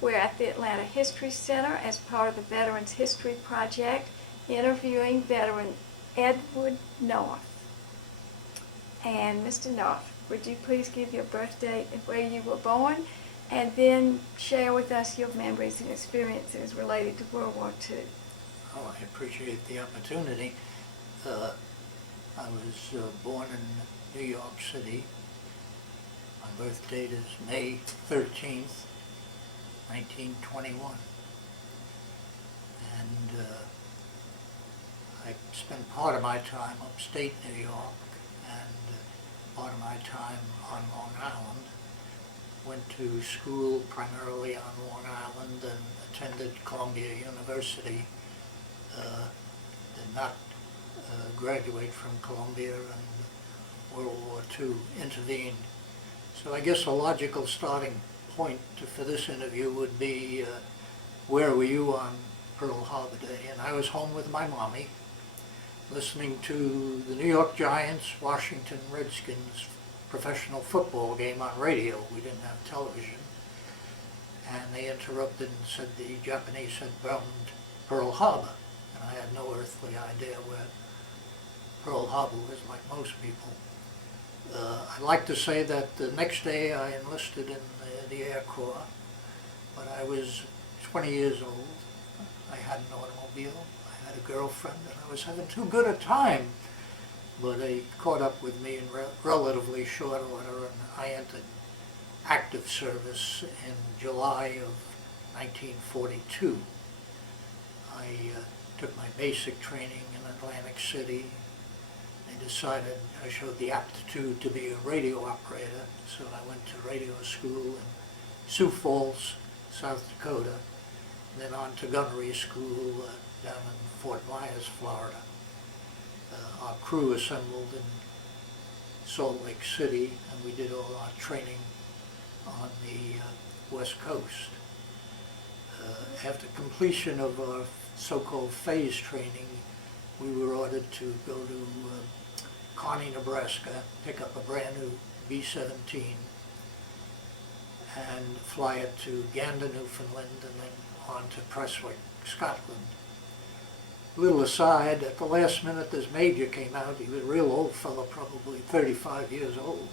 we're at the Atlanta History Center as part of the Veterans History Project, interviewing veteran Edward Knauth. And Mr. Knauth, would you please give your birth date and where you were born, and then share with us your memories and experiences related to World War II. Oh, I appreciate the opportunity. I was born in New York City. My birth date is May 13th, 1921. And I spent part of my time upstate New York and part of my time on Long Island. Went to school primarily on Long Island and attended Columbia University. Did not graduate from Columbia, and World War II intervened. So I guess a logical starting point for this interview would be, where were you on Pearl Harbor Day? And I was home with my mommy, listening to the New York Giants, Washington Redskins professional football game on radio. We didn't have television. And they interrupted and said the Japanese had bombed Pearl Harbor. And I had no earthly idea where Pearl Harbor was, like most people. I'd like to say that the next day I enlisted in the Air Corps, but I was 20 years old. I had an automobile, I had a girlfriend, and I was having too good a time. But they caught up with me in relatively short order, and I entered active service in July of 1942. I took my basic training in Atlantic City. They decided I showed the aptitude to be a radio operator, so I went to radio school in Sioux Falls, South Dakota, then on to gunnery school down in Fort Myers, Florida. Our crew assembled in Salt Lake City, and we did all our training on the West Coast. After completion of our so-called phase training, we were ordered to go to Kearney, Nebraska, pick up a brand new B-17 and fly it to Gander, Newfoundland, and then on to Prestwick, Scotland. Little aside, at the last minute this major came out. He was a real old fellow, probably 35 years old,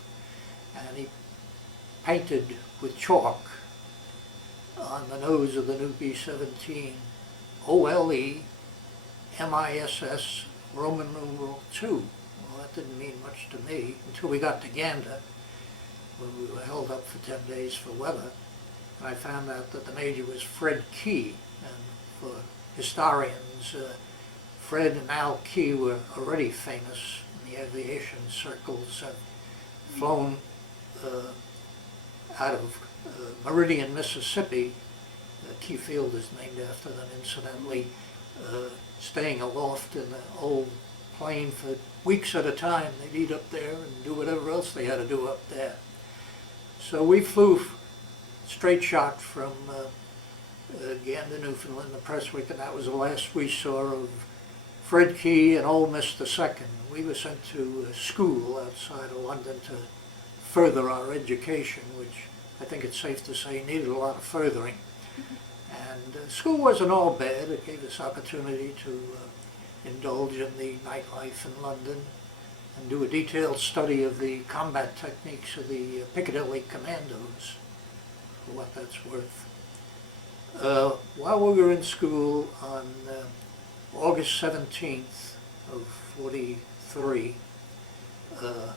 and he painted with chalk on the nose of the new B-17, OLE, MISS, Roman numeral 2. Well, that didn't mean much to me until we got to Gander, where we were held up for 10 days for weather. And I found out that the major was Fred Key, and for historians, Fred and Al Key were already famous in the aviation circles, had flown out of Meridian, Mississippi. Key Field is named after them, incidentally, staying aloft in the old plane for weeks at a time. They'd eat up there and do whatever else they had to do up there. So we flew straight shot from Gander, Newfoundland to Prestwick, and that was the last we saw of Fred Key and Old Miss II. We were sent to school outside of London to further our education, which I think it's safe to say needed a lot of furthering. And school wasn't all bad. It gave us opportunity to indulge in the nightlife in London and do a detailed study of the combat techniques of the Piccadilly Commandos, for what that's worth. While we were in school on August 17th of 43, the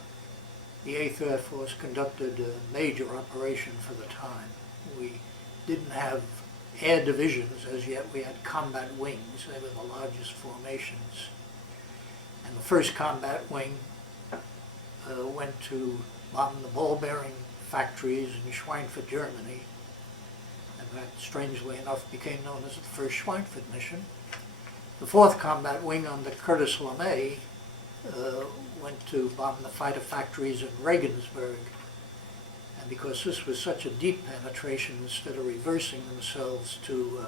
8th Air Force conducted a major operation for the time. We didn't have air divisions as yet. We had combat wings. They were the largest formations. And the first combat wing went to bomb the ball bearing factories in Schweinfurt, Germany. And that, strangely enough, became known as the first Schweinfurt mission. The fourth combat wing under Curtis LeMay went to bomb the fighter factories in Regensburg. And because this was such a deep penetration, instead of reversing themselves to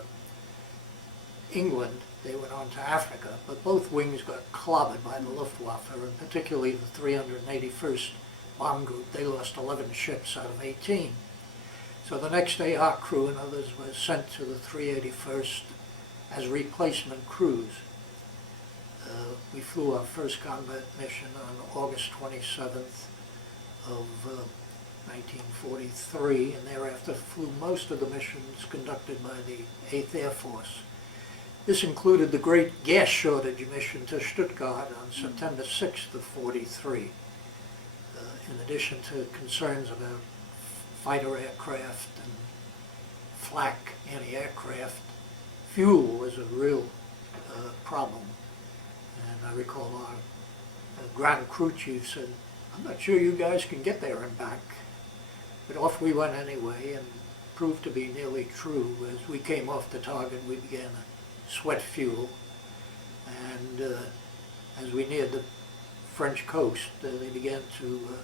England, they went on to Africa. But both wings got clobbered by the Luftwaffe, and particularly the 381st Bomb Group. They lost 11 ships out of 18. So the next day our crew and others were sent to the 381st as replacement crews. We flew our first combat mission on August 27th of 1943, and thereafter flew most of the missions conducted by the 8th Air Force. This included the great gas shortage mission to Stuttgart on September 6th of 43. In addition to concerns about fighter aircraft and flak anti-aircraft, fuel was a real problem. And I recall our ground crew chief said, "I'm not sure you guys can get there and back." But off we went anyway, and proved to be nearly true. As we came off the target, we began to sweat fuel. And as we neared the French coast, they began to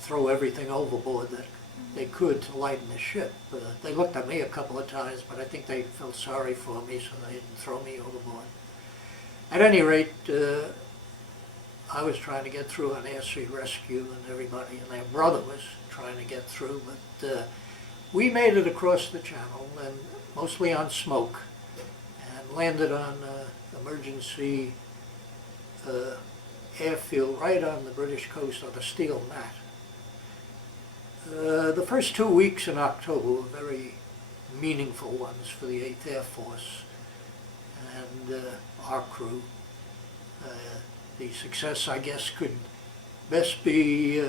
throw everything overboard that they could to lighten the ship. They looked at me a couple of times, but I think they felt sorry for me, so they didn't throw me overboard. At any rate, I was trying to get through on air sea rescue, and everybody and their brother was trying to get through, but we made it across the channel, and mostly on smoke, and landed on emergency airfield right on the British coast on a steel mat. The first 2 weeks in October were very meaningful ones for the 8th Air Force and our crew. The success, I guess, could best be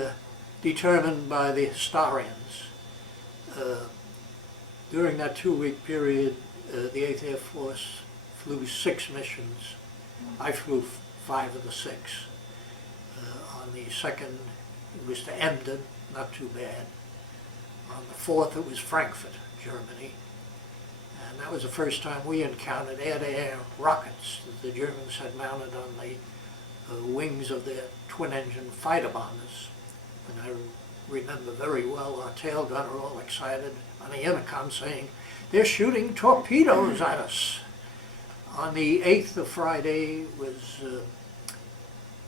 determined by the historians. During that 2-week period, the 8th Air Force flew 6 missions. I flew 5 of the 6. On the 2nd, it was to Emden, not too bad. On the 4th, it was Frankfurt, Germany. And that was the first time we encountered air-to-air rockets that the Germans had mounted on the wings of their twin-engine fighter bombers. And I remember very well our tail gunner all excited on the intercom saying, "They're shooting torpedoes at us." On the 8th of Friday was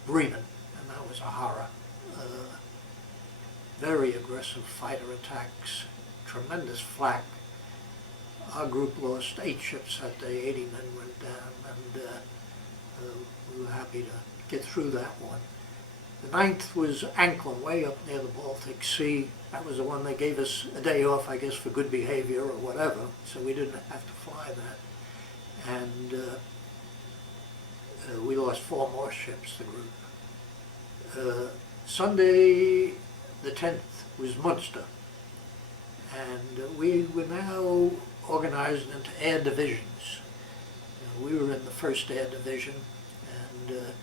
Bremen, and that was a horror. Very aggressive fighter attacks, tremendous flak. Our group lost 8 ships that day, 80 men went down, and we were happy to get through that one. The 9th was Anklin, way up near the Baltic Sea. That was the one they gave us a day off, I guess, for good behavior or whatever, so we didn't have to fly that. And we lost 4 more ships, the group. Sunday, the 10th, was Munster. And we were now organized into air divisions. We were in the 1st Air Division, and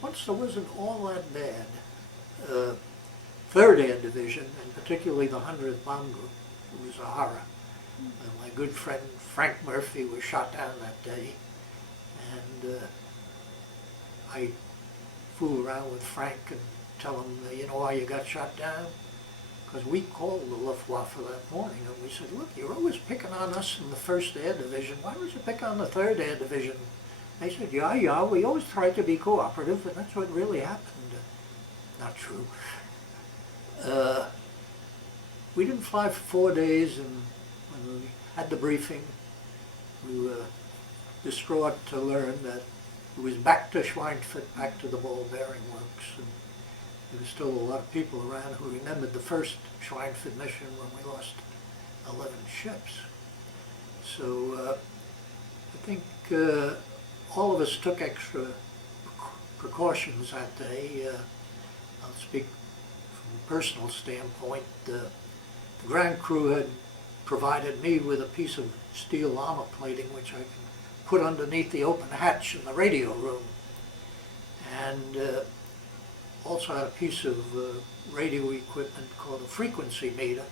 Munster wasn't all that bad. 3rd Air Division, and particularly the 100th Bomb Group, was a horror. My good friend Frank Murphy was shot down that day, and I fool around with Frank and tell him, "You know why you got shot down?" Because we called the Luftwaffe that morning, and we said, "Look, you're always picking on us in the 1st Air Division. Why would you pick on the 3rd Air Division?" They said, yeah, we always tried to be cooperative, and that's what really happened." Not true. We didn't fly for 4 days, and when we had the briefing, we were distraught to learn that it was back to Schweinfurt, back to the ball bearing works. And there were still a lot of people around who remembered the first Schweinfurt mission when we lost 11 ships. So I think all of us took extra precautions that day. I'll speak from a personal standpoint. The ground crew had provided me with a piece of steel armor plating which I can put underneath the open hatch in the radio room. And also had a piece of radio equipment called a frequency meter,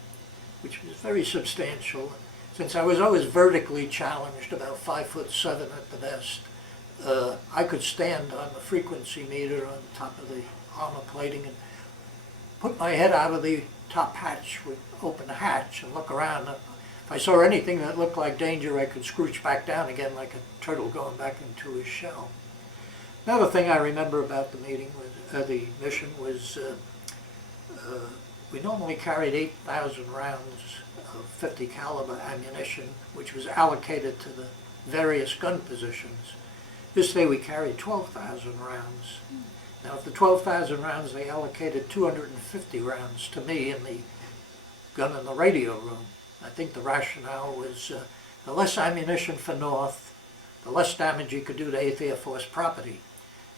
which was very substantial. Since I was always vertically challenged, about 5'7" at the best, I could stand on the frequency meter on top of the armor plating and put my head out of the top hatch, with open hatch, and look around. If I saw anything that looked like danger, I could scrooch back down again like a turtle going back into his shell. Another thing I remember about the meeting was, the mission was we normally carried 8,000 rounds of 50 caliber ammunition, which was allocated to the various gun positions. This day we carried 12,000 rounds. Now, of the 12,000 rounds, they allocated 250 rounds to me in the gun in the radio room. I think the rationale was the less ammunition for Knauth, the less damage you could do to 8th Air Force property.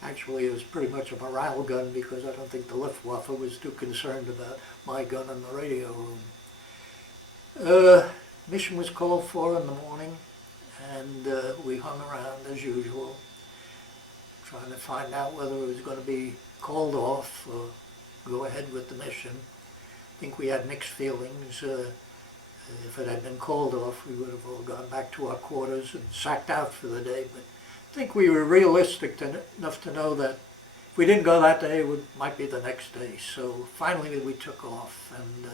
Actually, it was pretty much a morale gun because I don't think the Luftwaffe was too concerned about my gun in the radio room. Mission was called for in the morning, and we hung around as usual, trying to find out whether it was going to be called off or go ahead with the mission. I think we had mixed feelings. If it had been called off, we would have all gone back to our quarters and sacked out for the day. But I think we were realistic enough to know that if we didn't go that day, it might be the next day. So finally we took off, and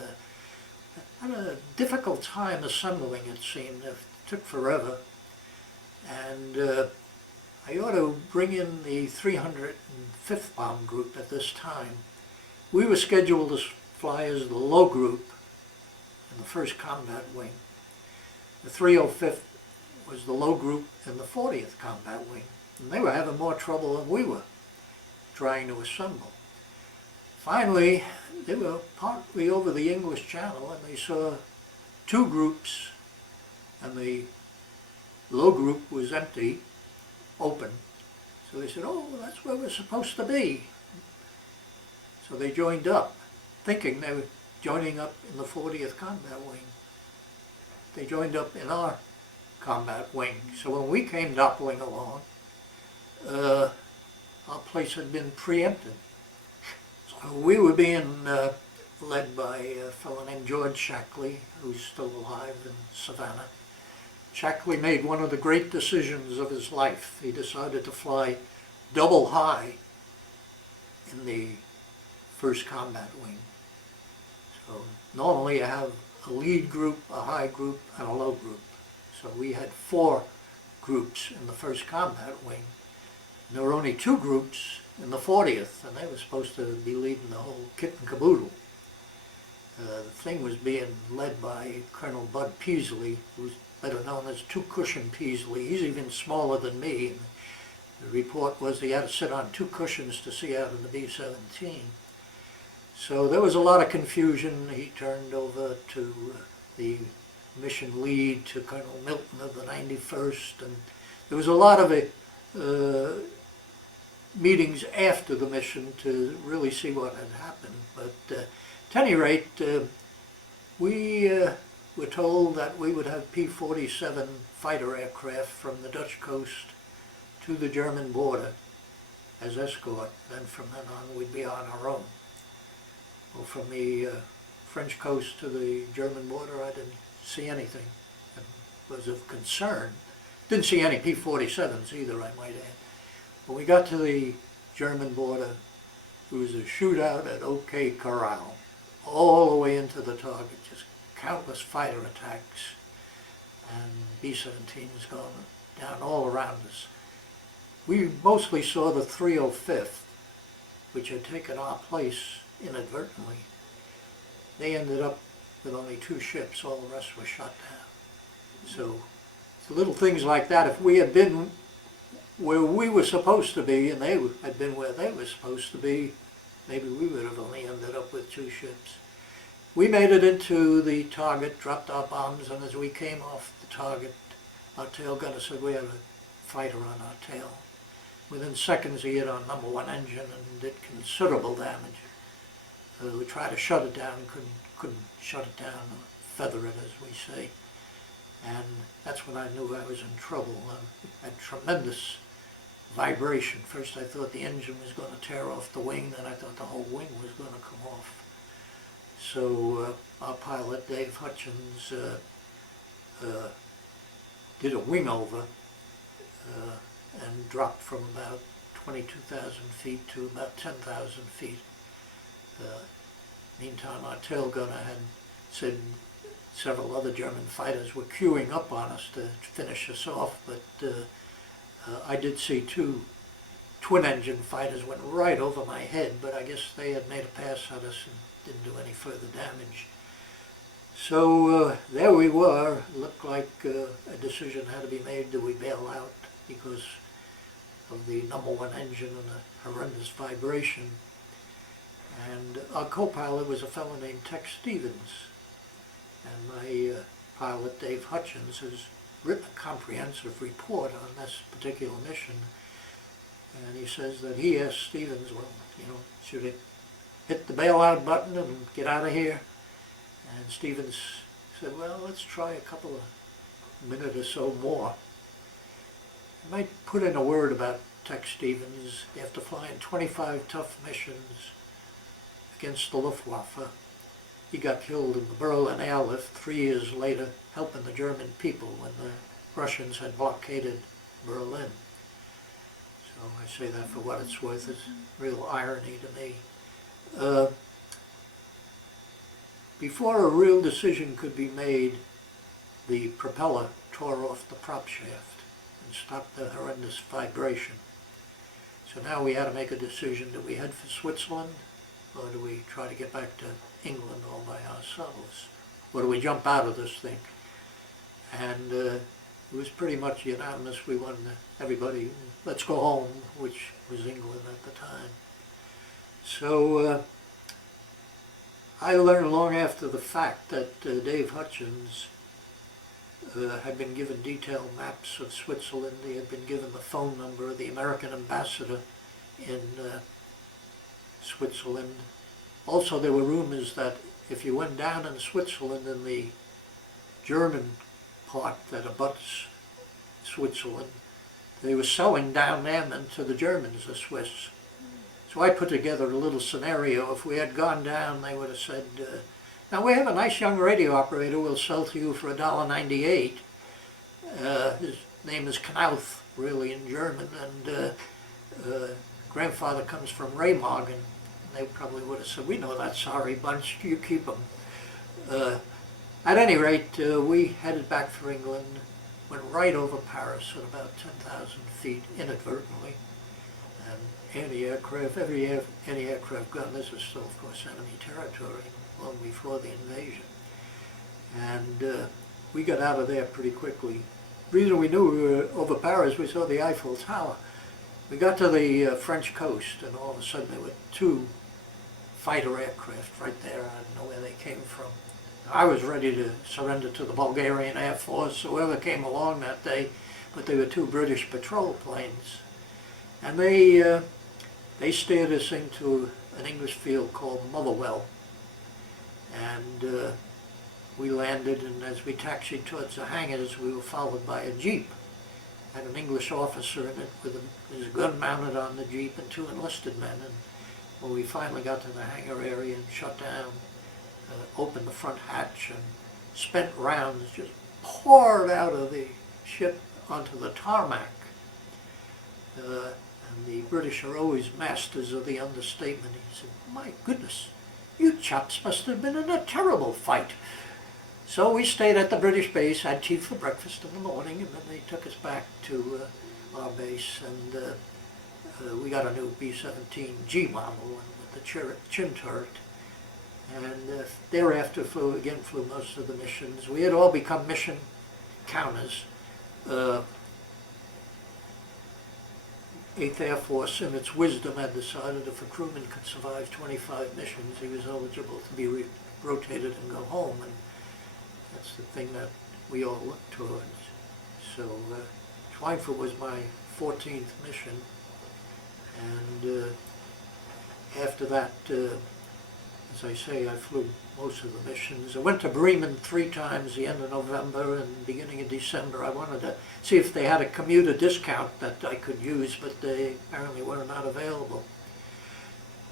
had a difficult time assembling, it seemed. It took forever. And I ought to bring in the 305th Bomb Group at this time. We were scheduled to fly as the low group in the 1st Combat Wing. The 305th was the low group in the 40th Combat Wing. And they were having more trouble than we were trying to assemble. Finally, they were partly over the English Channel, and they saw 2 groups, and the low group was empty, open. So they said, oh, well, that's where we're supposed to be. So they joined up, thinking they were joining up in the 40th Combat Wing. They joined up in our combat wing. So when we came doppling along, our place had been preempted. So we were being led by a fellow named George Shackley, who's still alive in Savannah. Shackley made one of the great decisions of his life. He decided to fly double high in the 1st Combat Wing. So normally you have a lead group, a high group, and a low group. So we had 4 groups in the 1st Combat Wing. And there were only 2 groups in the 40th, and they were supposed to be leading the whole kit and caboodle. The thing was being led by Colonel Bud Peasley, who's better known as Two Cushion Peasley. He's even smaller than me. And the report was he had to sit on 2 cushions to see out in the B-17. So there was a lot of confusion. He turned over to the mission lead, to Colonel Milton of the 91st, and there was a lot of meetings after the mission to really see what had happened. But at any rate, we were told that we would have P-47 fighter aircraft from the Dutch coast to the German border as escort. Then from then on we'd be on our own. Well, from the French coast to the German border, I didn't see anything. It was of concern. Didn't see any P-47s either, I might add. When we got to the German border, there was a shootout at OK Corral, all the way into the target, just countless fighter attacks, and B-17s going down all around us. We mostly saw the 305th, which had taken our place inadvertently. They ended up with only 2 ships, all the rest were shot down. So it's little things like that. If we had been where we were supposed to be and they had been where they were supposed to be, maybe we would have only ended up with 2 ships. We made it into the target, dropped our bombs, and as we came off the target, our tail gunner said we had a fighter on our tail. Within seconds he hit our #1 engine and did considerable damage. We tried to shut it down, couldn't shut it down, or feather it as we say. And that's when I knew I was in trouble. It had tremendous vibration. First I thought the engine was going to tear off the wing, then I thought the whole wing was going to come off. So our pilot, Dave Hutchins, did a wing over and dropped from about 22,000 feet to about 10,000 feet. Meantime, our tail gunner had said several other German fighters were queuing up on us to finish us off, but I did see 2 twin-engine fighters went right over my head, but I guess they had made a pass at us and didn't do any further damage. So there we were. It looked like a decision had to be made. Do we bail out because of the #1 engine and the horrendous vibration? And our co-pilot was a fellow named Tex Stevens. And my pilot, Dave Hutchins, has written a comprehensive report on this particular mission. And he says that he asked Stevens, well, you know, should it hit the bailout button and get out of here? And Stevens said, well, let's try a couple of minutes or so more. I might put in a word about Tex Stevens. After flying 25 tough missions against the Luftwaffe, he got killed in the Berlin airlift 3 years later, helping the German people when the Russians had blockaded Berlin. So I say that for what it's worth. It's real irony to me. Before a real decision could be made, the propeller tore off the prop shaft and stopped the horrendous vibration. So now we had to make a decision. Do we head for Switzerland, or do we try to get back to England all by ourselves? Or do we jump out of this thing? And it was pretty much unanimous. We wanted everybody, let's go home, which was England at the time. So I learned long after the fact that Dave Hutchins had been given detailed maps of Switzerland. He had been given the phone number of the American ambassador in Switzerland. Also, there were rumors that if you went down in Switzerland in the German part that abuts Switzerland, they were selling down them to the Germans, the Swiss. So I put together a little scenario. If we had gone down, they would have said, now we have a nice young radio operator we'll sell to you for $1.98. His name is Knauth, really in German, and grandfather comes from Remagen. They probably would have said, we know that sorry bunch, you keep them. At any rate, we headed back for England, went right over Paris at about 10,000 feet inadvertently. And anti-aircraft, every anti-aircraft gun, this is still, of course, enemy territory, long before the invasion. And we got out of there pretty quickly. The reason we knew we were over Paris, we saw the Eiffel Tower. We got to the French coast, and all of a sudden there were 2 fighter aircraft right there. I didn't know where they came from. I was ready to surrender to the Bulgarian Air Force, whoever came along that day, but they were 2 British patrol planes. And they steered us into an English field called Motherwell. And we landed, and as we taxied towards the hangars, we were followed by a Jeep. Had an English officer in it with his gun mounted on the Jeep and 2 enlisted men. And when we finally got to the hangar area and shut down, opened the front hatch, and spent rounds just poured out of the ship onto the tarmac. And the British are always masters of the understatement. He said, my goodness, you chaps must have been in a terrible fight. So we stayed at the British base, had tea for breakfast in the morning, and then they took us back to our base, and we got a new B-17G model with the chin turret. And thereafter flew most of the missions. We had all become mission counters. 8th Air Force, in its wisdom, had decided if a crewman could survive 25 missions, he was eligible to be rotated and go home. And that's the thing that we all look towards. So Schweinfurt was my 14th mission, and after that, as I say, I flew most of the missions. I went to Bremen 3 times, the end of November and beginning of December. I wanted to see if they had a commuter discount that I could use, but they apparently were not available.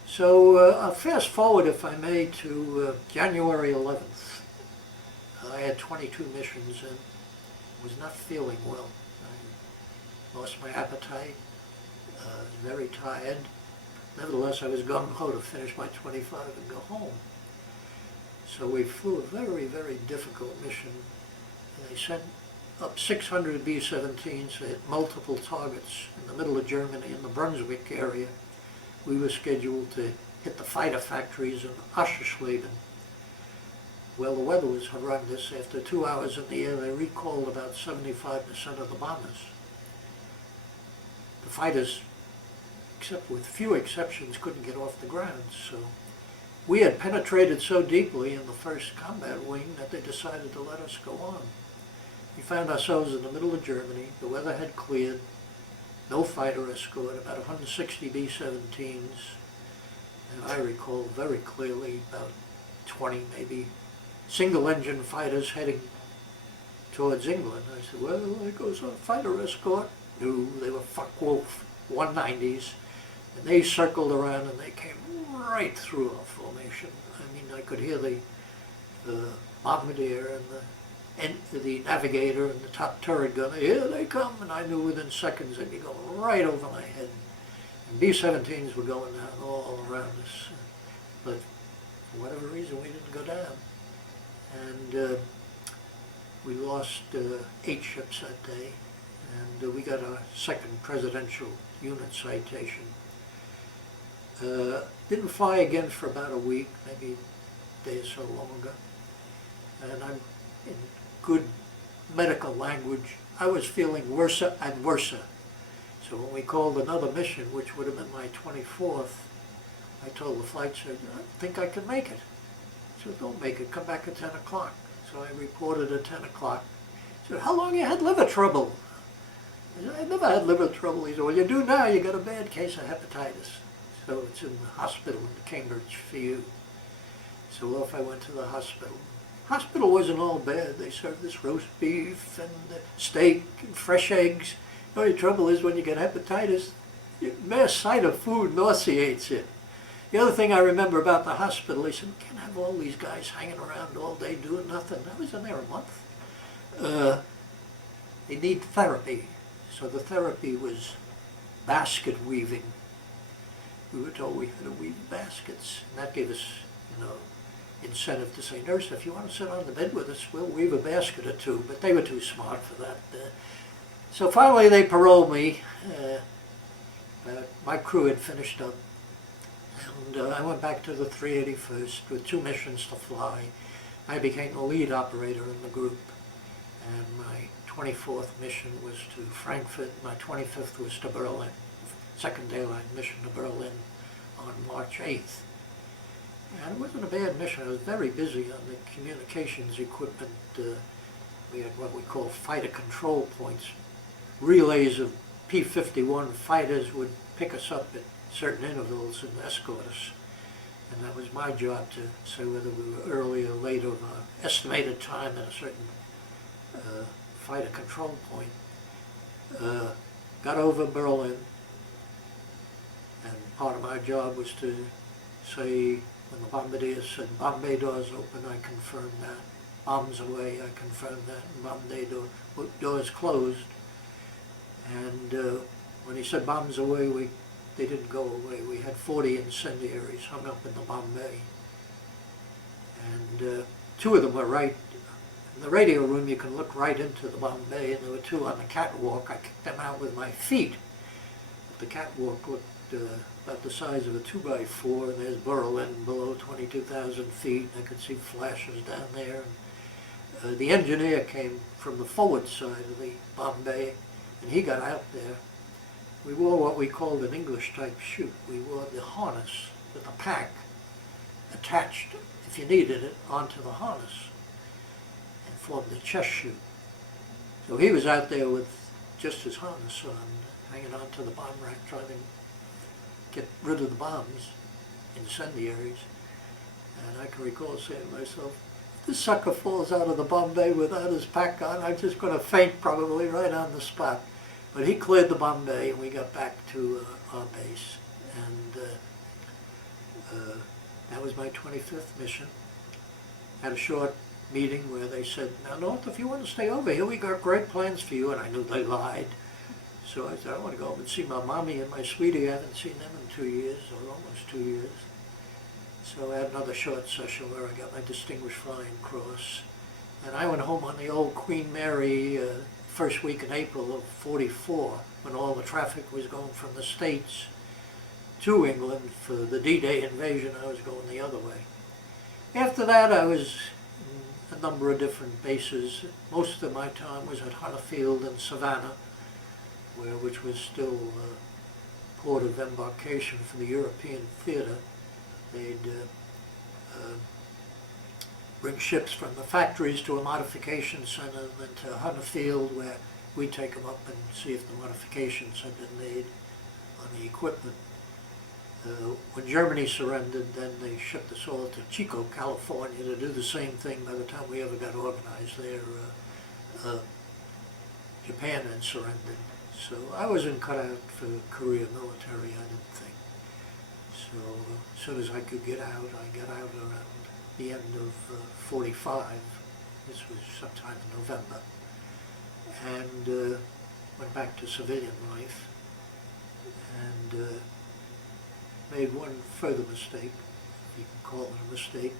So I'll fast forward, if I may, to January 11th. I had 22 missions and was not feeling well. I lost my appetite, was very tired. Nevertheless, I was gung-ho to finish my 25 and go home. So we flew a very, very difficult mission. They sent up 600 B-17s to hit multiple targets in the middle of Germany in the Brunswick area. We were scheduled to hit the fighter factories in Oschersleben. Well, the weather was horrendous. After 2 hours in the air, they recalled about 75% of the bombers. The fighters, except with few exceptions, couldn't get off the ground. So we had penetrated so deeply in the first combat wing that they decided to let us go on. We found ourselves in the middle of Germany. The weather had cleared. No fighter escort, about 160 B-17s. And I recall very clearly about 20 maybe single-engine fighters heading towards England. I said, well, there goes our fighter escort. No, they were Focke-Wulf 190s. And they circled around and they came right through our formation. I mean, I could hear the bombardier and the navigator and the top turret gunner, here they come, and I knew within seconds they'd be going right over my head. And B-17s were going down all around us. But for whatever reason, we didn't go down. And we lost 8 ships that day, and we got our second presidential unit citation. Didn't fly again for about a week, maybe a day or so longer. And I'm in good medical language, I was feeling worse and worse. So when we called another mission, which would have been my 24th, I told the flight surgeon, I think I can make it. He said, don't make it, come back at 10 o'clock. So I reported at 10 o'clock. He said, how long you had liver trouble? I said, I never had liver trouble. He said, well, you do now, you got a bad case of hepatitis. So it's in the hospital in Cambridge for you. So off I went to the hospital. Hospital wasn't all bad. They served us roast beef and steak and fresh eggs. The only trouble is when you get hepatitis, the mere sight of food nauseates you. The other thing I remember about the hospital, they said, we can't have all these guys hanging around all day doing nothing. I was in there a month. They need therapy. So the therapy was basket weaving. We were told we had to weave baskets. And that gave us, incentive to say, nurse, if you want to sit on the bed with us, we'll weave a basket or two. But they were too smart for that. So finally they paroled me. My crew had finished up. And I went back to the 381st with 2 missions to fly. I became the lead operator in the group. And my 24th mission was to Frankfurt. My 25th was to Berlin. Second daylight mission to Berlin on March 8th. And it wasn't a bad mission. I was very busy on the communications equipment. We had what we call fighter control points. Relays of P-51 fighters would pick us up at certain intervals and escort us. And that was my job to say whether we were early or late of our estimated time at a certain fighter control point. Got over Berlin, and part of my job was to say, when the bombardier said, Bombay doors open, I confirmed that. Bombs away, I confirmed that. And Bombay doors closed. And when he said bombs away, they didn't go away. We had 40 incendiaries hung up in the Bombay. And 2 of them were right. In the radio room, you can look right into the Bombay, and there were 2 on the catwalk. I kicked them out with my feet. But the catwalk looked about the size of a 2x4, and there's Berlin below 22,000 feet. I could see flashes down there. And, the engineer came from the forward side of the Bombay, and he got out there. We wore what we called an English type chute. We wore the harness with the pack attached, if you needed it, onto the harness, and formed the chest chute. So he was out there with just his harness on, hanging onto the bomb rack, trying to get rid of the bombs, incendiaries. And I can recall saying to myself, if this sucker falls out of the Bombay without his pack on, I'm just going to faint probably right on the spot. But he cleared the Bombay, and we got back to our base. And that was my 25th mission. Had a short meeting where they said, now Knauth, if you want to stay over here, we got great plans for you. And I knew they lied. So I said, I want to go home and see my mommy and my sweetie. I haven't seen them in 2 years, or almost 2 years. So I had another short session where I got my Distinguished Flying Cross. And I went home on the old Queen Mary first week in April of '44, when all the traffic was going from the States to England for the D-Day invasion. I was going the other way. After that, I was in a number of different bases. Most of my time was at Hunterfield and Savannah, which was still port of embarkation for the European theater. They'd bring ships from the factories to a modification center, then to Hunterfield, where we'd take them up and see if the modifications had been made on the equipment. When Germany surrendered, then they shipped us all to Chico, California to do the same thing. By the time we ever got organized there, Japan had surrendered. So I wasn't cut out for career military, I didn't think. So as soon as I could get out, I got out around the end of 45. This was sometime in November. And went back to civilian life and made one further mistake, if you can call it a mistake.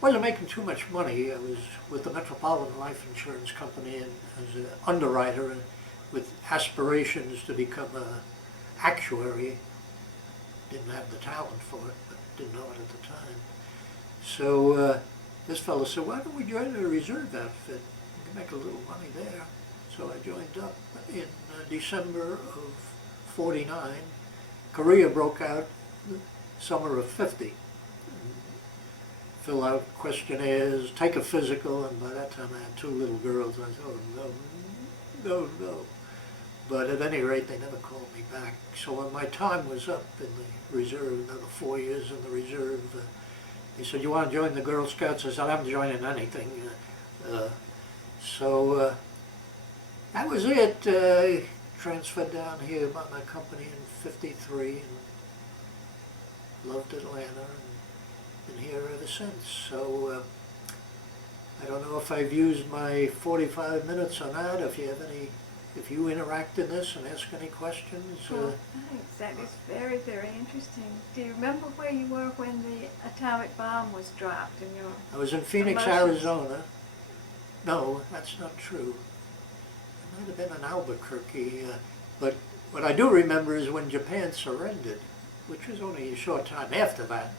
Wasn't making too much money. I was with the Metropolitan Life Insurance Company and as an underwriter and with aspirations to become an actuary. Didn't have the talent for it, but didn't know it at the time. So this fellow said, why don't we join the reserve outfit? We can make a little money there. So I joined up in December of 49. Korea broke out the summer of 50. Fill out questionnaires, take a physical, and by that time I had 2 little girls. I said, oh no. But at any rate, they never called me back. So when my time was up in the reserve, another 4 years in the reserve, they said, you want to join the Girl Scouts? I said, I'm joining anything. So that was it. Transferred down here about my company in 53 and loved Atlanta and been here ever since. So I don't know if I've used my 45 minutes on that. If you interact in this and ask any questions. Well, thanks. That is very, very interesting. Do you remember where you were when the atomic bomb was dropped in your I was in Phoenix, emotions? Arizona. No, that's not true. It might have been in Albuquerque. But what I do remember is when Japan surrendered, which was only a short time after that,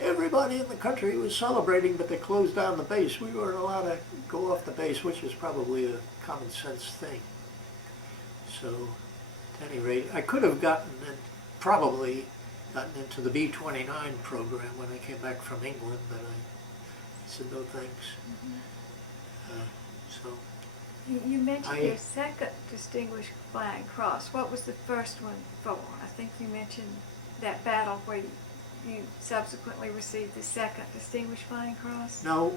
everybody in the country was celebrating, but they closed down the base. We weren't allowed to go off the base, which is probably a common sense thing. So, at any rate, I could have probably gotten into the B-29 program when I came back from England, but I said no thanks. So. You mentioned your second Distinguished Flying Cross. What was the first one for? I think you mentioned that battle where you subsequently received the second Distinguished Flying Cross. No,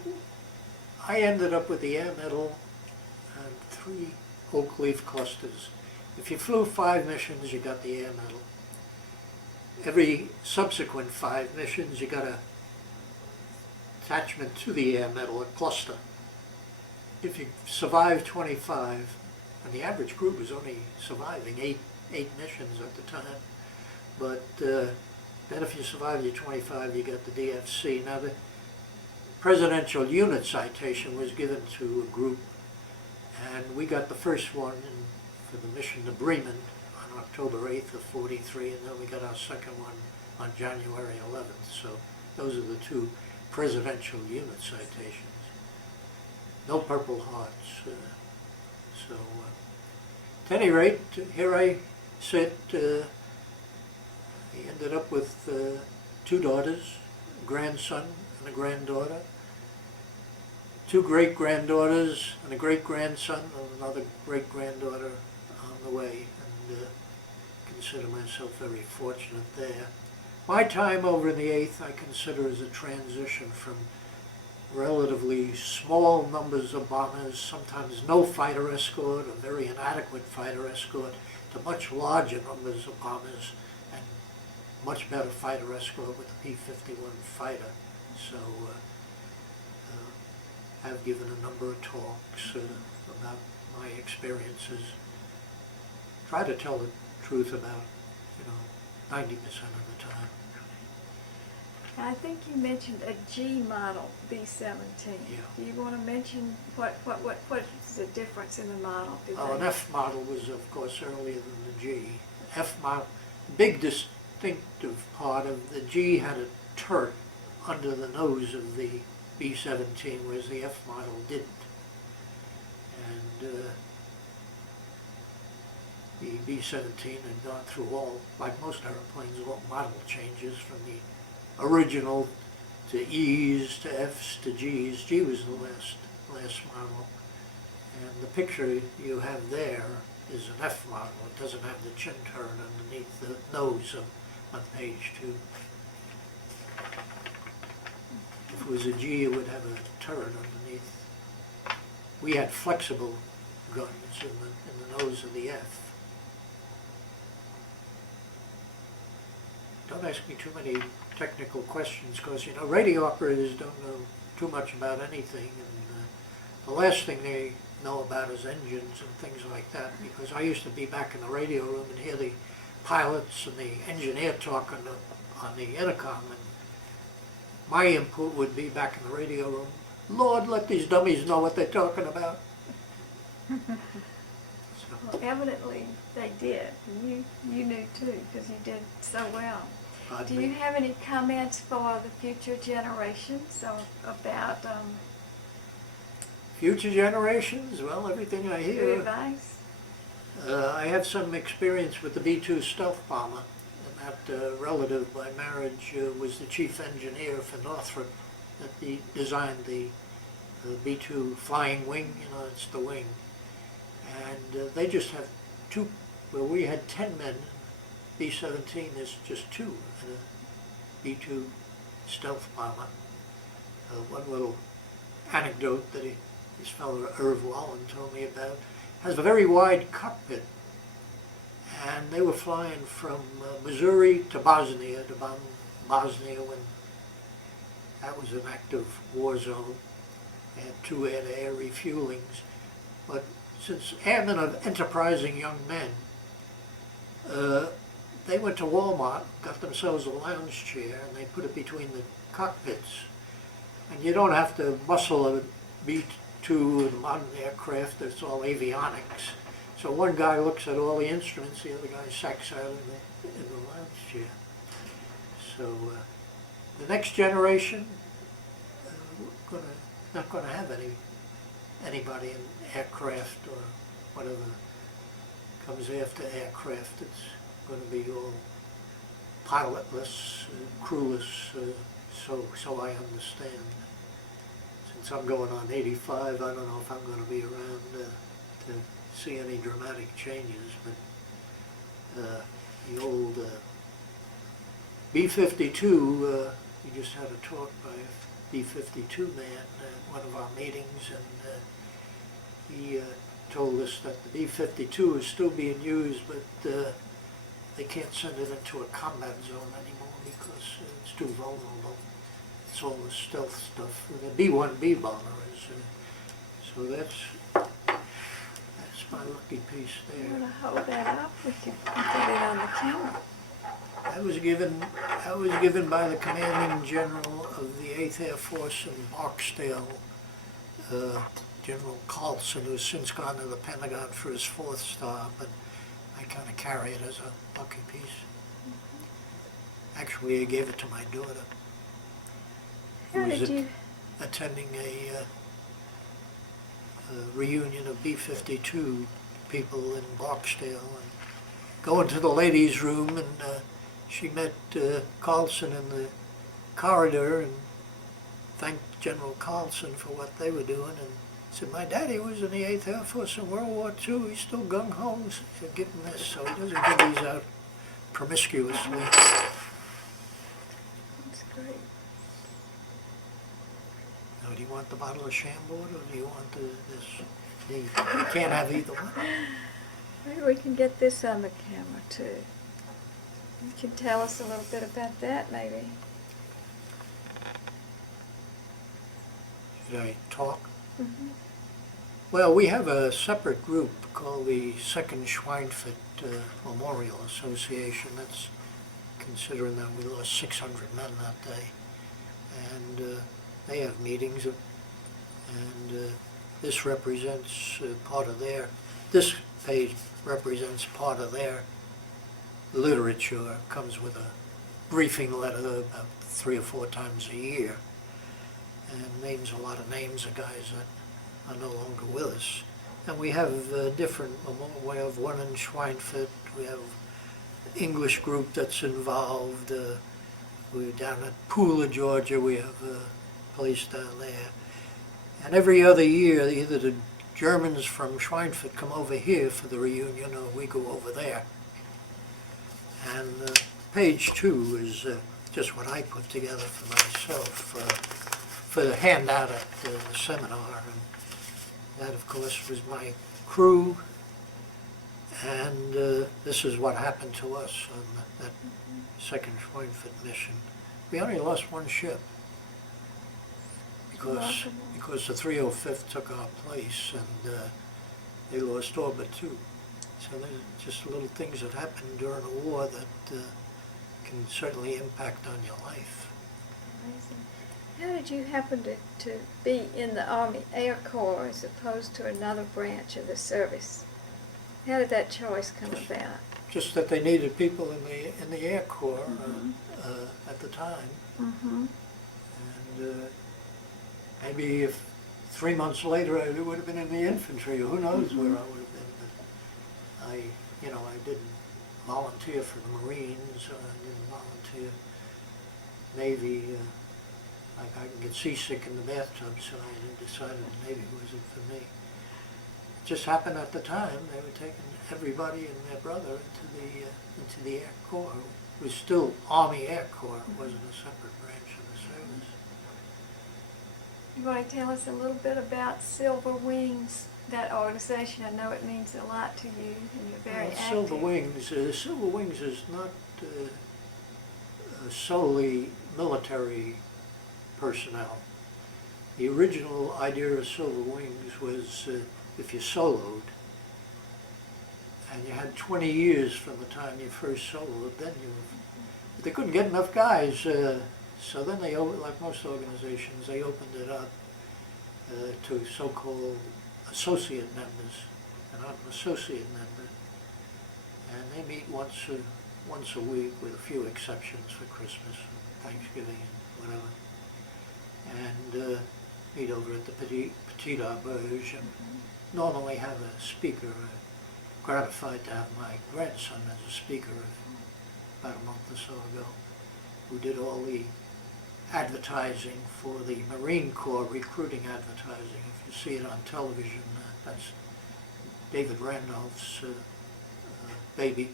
I ended up with the Air Medal and 3 oak leaf clusters. If you flew 5 missions, you got the Air Medal. Every subsequent 5 missions, you got a attachment to the Air Medal, a cluster. If you survive 25, and the average group was only surviving 8 missions at the time, but then if you survive your 25, you get the DFC. Now the Presidential Unit Citation was given to a group, and we got the first one for the mission to Bremen on October 8th of 43, and then we got our second one on January 11th. So those are the 2 Presidential Unit Citations. No Purple Hearts. At any rate, here I sit. I ended up with 2 daughters, a grandson and a granddaughter, 2 great-granddaughters and a great-grandson and another great-granddaughter on the way, and consider myself very fortunate there. My time over in the 8th I consider as a transition from relatively small numbers of bombers, sometimes no fighter escort, a very inadequate fighter escort, to much larger numbers of bombers and much better fighter escort with the P-51 fighter. So I've given a number of talks about my experiences. Try to tell the truth about, 90% of the time. I think you mentioned a G model B-17. Yeah. Do you want to mention what is the difference in the model? An F model was, of course, earlier than the G. big distinctive part of the G had a turret under the nose of the B-17, whereas the F model didn't. And the B-17 had gone through all, like most airplanes, all model changes from the original to E's to F's to G's. G was the last model. And the picture you have there is an F model. It doesn't have the chin turret underneath the nose on page 2. If it was a G, it would have a turret underneath. We had flexible guns in the nose of the F. Don't ask me too many technical questions, because, you know, radio operators don't know too much about anything, and the last thing they know about is engines and things like that, because I used to be back in the radio room and hear the pilots and the engineer talk on the intercom, and my input would be back in the radio room, Lord, let these dummies know what they're talking about. Well, evidently they did. You knew too, because you did so well. Do you have any comments for the future generations about Future generations? Well, everything I your hear. advice? I have some experience with the B-2 stealth bomber, and that relative by marriage was the chief engineer for Northrop that designed the B-2 flying wing. You know, it's the wing. And they just have two, well, we had 10 men. B-17 is just 2 in a B-2 stealth bomber. One little anecdote that this fellow Irv Wallen told me about, has a very wide cockpit, and they were flying from Missouri to Bosnia, to bomb Bosnia when that was an active war zone. They had 2 air-to-air refuelings, but since airmen are enterprising young men, they went to Walmart, got themselves a lounge chair, and they put it between the cockpits. And you don't have to muscle a B-2 in modern aircraft, it's all avionics. So one guy looks at all the instruments, the other guy sacks out in the lounge chair. So the next generation, not going to have anybody in aircraft or whatever comes after aircraft. It's going to be all pilotless, crewless, so I understand. Since I'm going on 85, I don't know if I'm going to be around to see any dramatic changes, but the old B-52, we just had a talk by a B-52 man at one of our meetings, and he told us that the B-52 is still being used, but they can't send it into a combat zone anymore because it's too vulnerable. It's all the stealth stuff. The B-1B bomber is, so that's my lucky piece You there. want to hold that up? We can put it on the camera. I was given by the commanding general of the 8th Air Force in Barksdale, General Carlson, who's since gone to the Pentagon for his 4th star, but I kind of carry it as a lucky piece. Actually, I gave it to my daughter, who How was did you? attending a reunion of B-52 people in Barksdale, and going to the ladies' room, and she met Carlson in the corridor and thanked General Carlson for what they were doing, and said, my daddy was in the 8th Air Force in World War II. He's still gung-ho. He said, give him this, so he doesn't give these out promiscuously. That's great. Now, do you want the bottle of Chambord, or do you want this? You can't have either one. Maybe we can get this on the camera too. You can tell us a little bit about that, maybe. Should I talk? Mm-hmm. Well, we have a separate group called the Second Schweinfurt Memorial Association. That's considering that we lost 600 men that day. And they have meetings, and this represents part of this page represents part of their literature. Comes with a briefing letter about 3 or 4 times a year, and names a lot of names of guys that are no longer with us. And we have different, we have one in Schweinfurt, we have an English group that's involved, we're down at Pooler, Georgia, we have a place down there. And every other year, either the Germans from Schweinfurt come over here for the reunion, or we go over there. And page 2 is just what I put together for myself for the handout at the seminar. And that, of course, was my crew. And this is what happened to us on that second Schweinfurt mission. We only lost 1 ship because the 305th took our place, and they lost all but 2. So there's just little things that happen during a war that can certainly impact on your life. Amazing. How did you happen to be in the Army Air Corps as opposed to another branch of the service? How did that choice come about? Just that they needed people in the Air Corps at the time. Mm-hmm. And maybe if 3 months later I would have been in the infantry, who knows where I would have been. But I didn't volunteer for the Marines, I didn't volunteer Navy. I can get seasick in the bathtub, so I decided the Navy wasn't for me. It just happened at the time they were taking everybody and their brother into the Air Corps. It was still Army Air Corps. It wasn't a separate branch of the service. You want to tell us a little bit about Silver Wings, that organization? I know it means a lot to you, and you're very active. Silver Wings is not solely military personnel. The original idea of Silver Wings was if you soloed, and you had 20 years from the time you first soloed, then they couldn't get enough guys, so then they, like most organizations, they opened it up to so-called associate members, and I'm an associate member, and they meet once a week with a few exceptions for Christmas and Thanksgiving and whatever, and meet over at the Petit Auberge, and normally have a speaker. Gratified to have my grandson as a speaker about a month or so ago, who did all the advertising for the Marine Corps, recruiting advertising. If you see it on television, that's David Randolph's baby.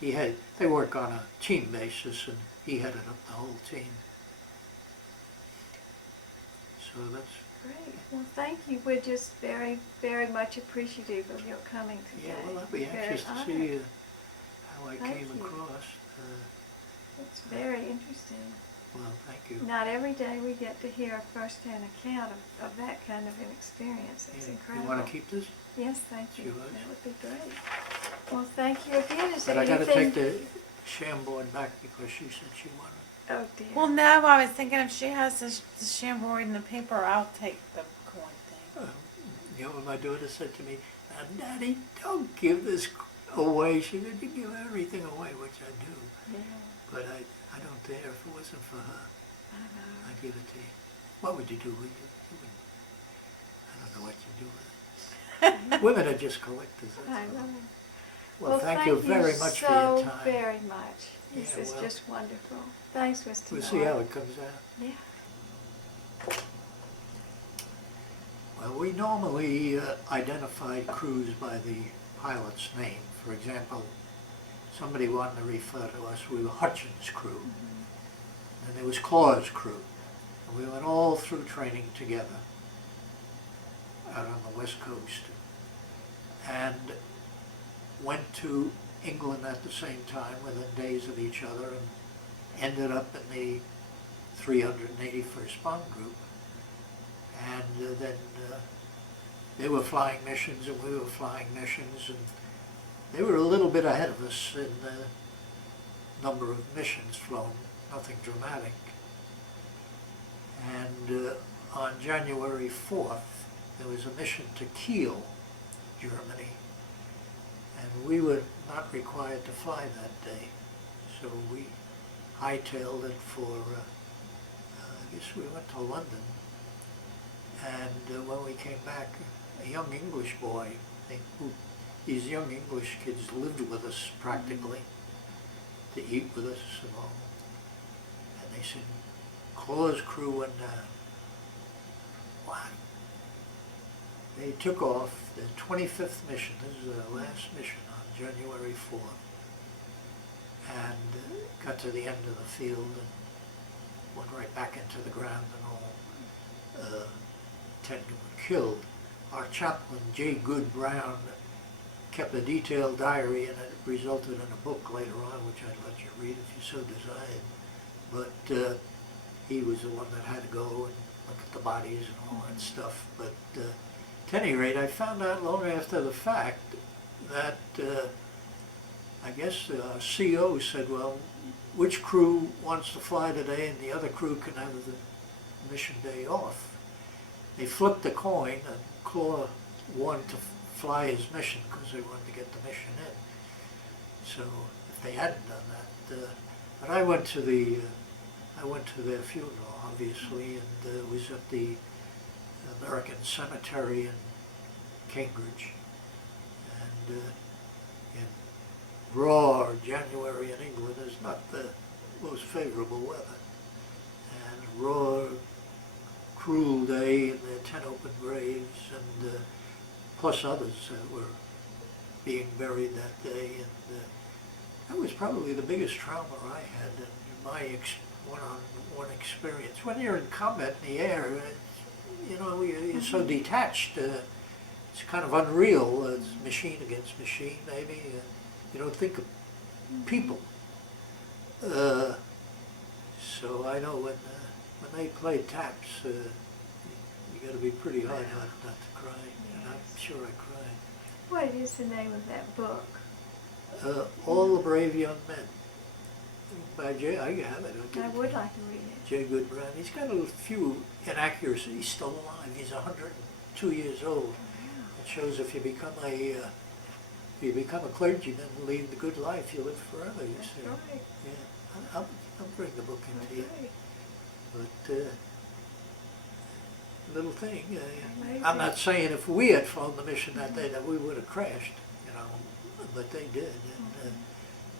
They work on a team basis, and he headed up the whole team. So that's great. Well, thank you. We're just very, very much appreciative of your coming today. Yeah, well, I'd be anxious to see how I came across. It's very interesting. Well, thank you. Not every day we get to hear a first-hand account of that kind of an experience. It's incredible. You want to keep this? Yes, thank you. Sure. That would be great. Well, thank you again. But I got to take the Chambord back because she said she wanted. Oh dear. Well, no, I was thinking if she has the Chambord in the paper, I'll take the coin thing. You know what my daughter said to me? Now, Daddy, don't give this away. She said, you give everything away, which I do. Yeah. But I don't dare. If it wasn't for her, I know. I'd give it to you. What would you do with it? I don't know what you do with it. Women are just collectors. I know. Well, thank you very much for your time. So very much. This is just wonderful. Thanks, Mr. We'll see how it comes out. Yeah. Well, we normally identify crews by the pilot's name. For example, somebody wanted to refer to us, we were Hutchins' crew, and there was Claw's crew. And we went all through training together out on the West Coast, and went to England at the same time within days of each other, and ended up in the 381st Bomb Group. And then they were flying missions and we were flying missions, and they were a little bit ahead of us in the number of missions flown, nothing dramatic. And on January 4th, there was a mission to Kiel, Germany, and we were not required to fly that day. So we hightailed it for, I guess we went to London. And when we came back, a young English boy, these young English kids lived with us practically, to eat with us and all. And they said, Claw's crew went down. What? They took off the 25th mission. This is their last mission on January 4th. And got to the end of the field and went right back into the ground and all. 10 were killed. Our chaplain, J. Good Brown, kept a detailed diary, and it resulted in a book later on, which I'd let you read if you so desired. But he was the one that had to go and look at the bodies and all that stuff. But at any rate, I found out long after the fact that I guess the CO said, well, which crew wants to fly today, and the other crew can have the mission day off. They flipped the coin, and Claw wanted to fly his mission because they wanted to get the mission in. So if they hadn't done that, but I went to their funeral, obviously, and was at the American Cemetery in Cambridge, and in raw January in England is not the most favorable weather, and raw, cruel day in their 10 open graves, and plus others that were being buried that day, and that was probably the biggest trauma I had in my one-on-one experience. When you're in combat in the air, you know, you're so detached. It's kind of unreal. It's machine against machine, maybe. You don't think of people. So I know when they played taps, you got to be pretty hard not to cry. And I'm sure I cried. What is the name of that book? All the Brave Young Men. By J. I have it. I would like to read it. J. Good Brown. He's got a few inaccuracies. He's still alive. He's 102 years old. It shows if you become a clergyman and lead the good life, you live forever. You That's see. right. Yeah. I'll bring the book into you. Right. But little thing. Amazing. I'm not saying if we had flown the mission that day that we would have crashed, you know, but they did. And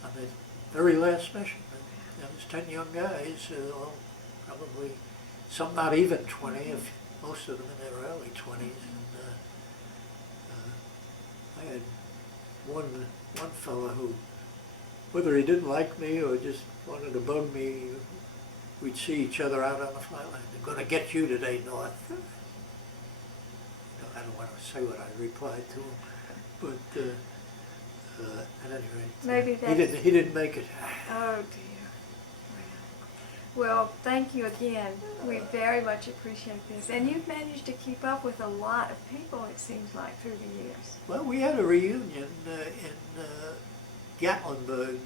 on the very last mission, there was 10 young guys, well, probably some not even 20, if most of them in their early 20s. And I had one fella who, whether he didn't like me or just wanted to bug me, we'd see each other out on the flight line. They're going to get you today, Knauth. I don't want to say what I replied to him, but at any rate, Maybe that's... he didn't make it. Oh dear. Well, thank you again. We very much appreciate this. And you've managed to keep up with a lot of people, it seems like, through the years. Well, we had a reunion in Gatlinburg.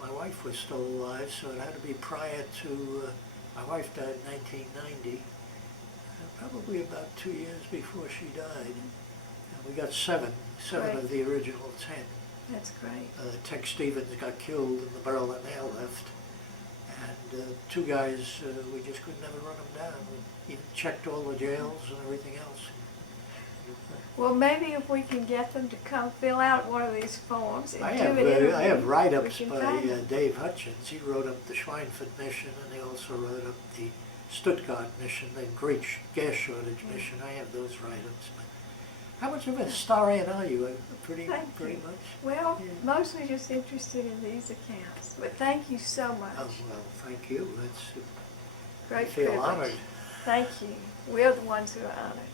My wife was still alive, so it had to be prior to, my wife died in 1990, probably about 2 years before she died. And we got seven Right. of the original 10. That's great. Tex Stevens got killed in the Berlin airlift, and 2 guys, we just could never run them down. We even checked all the jails and everything else. Well, maybe if we can get them to come fill out one of these forms and I do an interview, have write-ups we can by find them. Dave Hutchins. He wrote up the Schweinfurt mission, and he also wrote up the Stuttgart mission, the great gas shortage mission. I have those write-ups. How much of a historian are you? Pretty Thank you. much? Well, Yeah. mostly just interested in these accounts. But thank you so much. Oh, well, thank you. That's, I Great feel privilege. honored. Thank you. We're the ones who are honored.